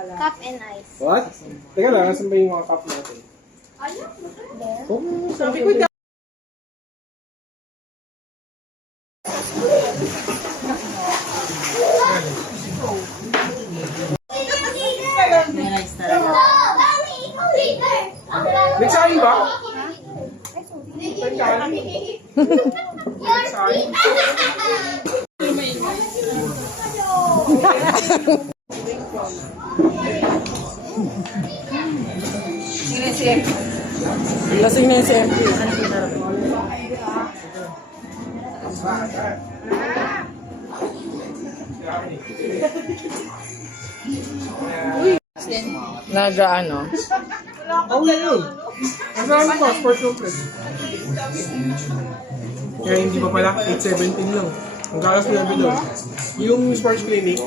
Cup and ice. What? Teka lang, nasan ba yung mga cup natin? There. Oh, sabi ko dyan. Nagsahin ba? Nagsahin? Lasing na yung si MP. Nag-ano? Oh, yun. Nasaan pa? Sports room press. Kaya hindi pa pala, 8:17 lang. Ang galas mo namin doon. Yung sports clinic.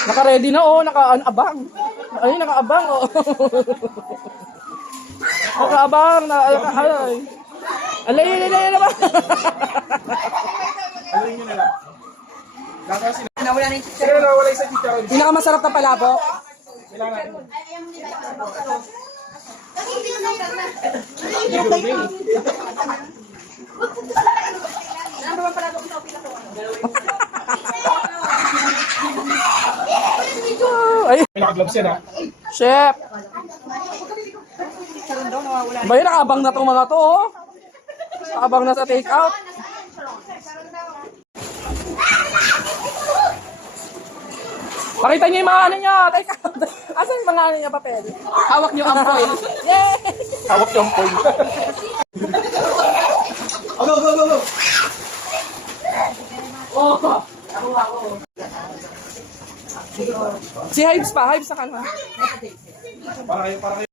Naka-ready na, oh. Naka-abang. Ay, naka-abang, oh. Naka-abang. Ay. Alay naman. Alin nyo na lang. Nawala na yung chicharon. Sino nawala yung sa chicharon? Pinakamasarap na palabok. Kailangan natin. Ay, May naka-gloves yan, ha? chef. Ba yun, nakaabang na itong mga to, oh. Nakaabang na sa take-out. Pakita niyo yung mga ano niya. Take-out. Asan yung mga ano niya, papel? Hawak niyo ang foil. Yay! Hawak yung point. Go, go, go, go! Oh! Si Hives pa. Hives na ka na. Para kayo